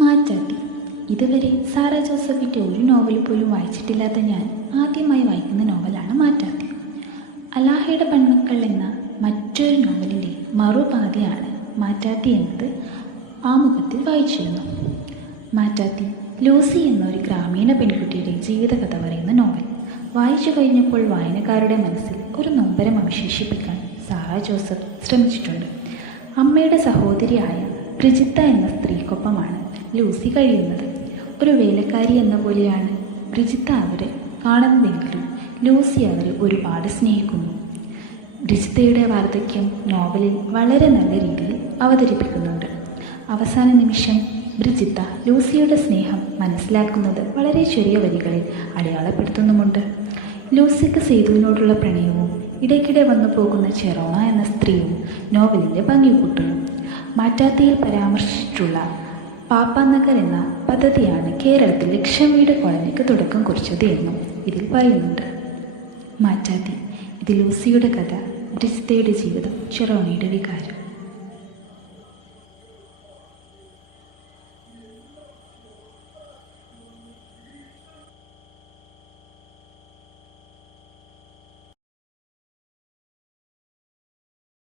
മാറ്റാത്തി. ഇതുവരെ സാറ ജോസഫിൻ്റെ ഒരു നോവൽ പോലും വായിച്ചിട്ടില്ലാത്ത ഞാൻ ആദ്യമായി വായിക്കുന്ന നോവലാണ് മാറ്റാത്തി. അലാഹയുടെ പെൺമക്കൾ എന്ന മറ്റൊരു നോവലിൻ്റെ മറുപാതിയാണ് മാറ്റാത്തി എന്നത് ആമുഖത്തിൽ വായിച്ചിരുന്നു. മാറ്റാത്തി ലൂസി എന്നൊരു ഗ്രാമീണ പെൺകുട്ടിയുടെ ജീവിതകഥ പറയുന്ന നോവൽ. വായിച്ചു കഴിഞ്ഞപ്പോൾ വായനക്കാരുടെ മനസ്സിൽ ഒരു നൊമ്പരം അവശേഷിപ്പിക്കാൻ സാറ ജോസഫ് ശ്രമിച്ചിട്ടുണ്ട്. അമ്മയുടെ സഹോദരിയായ ബ്രിജിത്ത എന്ന സ്ത്രീക്കൊപ്പമാണ് ലൂസി കഴിയുന്നത്. ഒരു വേലക്കാരി എന്ന പോലെയാണ് ബ്രിജിത്ത അവരെ കാണുന്നതെങ്കിലും ലൂസി അവരെ ഒരുപാട് സ്നേഹിക്കുന്നു. ബ്രിജിത്തയുടെ വാർദ്ധക്യം നോവലിൽ വളരെ നല്ല രീതിയിൽ അവതരിപ്പിക്കുന്നുണ്ട്. അവസാന നിമിഷം ബ്രിജിത്ത ലൂസിയുടെ സ്നേഹം മനസ്സിലാക്കുന്നത് വളരെ ചെറിയ വരികളിൽ അടയാളപ്പെടുത്തുന്നുമുണ്ട്. ലൂസിക്ക് സേതുവിനോടുള്ള പ്രണയവും ഇടയ്ക്കിടെ വന്നു പോകുന്ന ചെറോണ എന്ന സ്ത്രീയും നോവലിൻ്റെ ഭംഗി കൂട്ടുന്നു. മാറ്റാത്തിയിൽ പരാമർശിച്ചിട്ടുള്ള പാപ്പാനഗർ എന്ന പദ്ധതിയാണ് കേരളത്തിൽ ലക്ഷം വീട് കോളനിക്ക് തുടക്കം കുറിച്ചത് എന്നും ഇതിൽ പറയുന്നുണ്ട്. മാറ്റാത്തി ഇത് ലൂസിയുടെ കഥ, ബ്രിജിത്തയുടെ ജീവിതം, ചെറോണയുടെ വികാരം.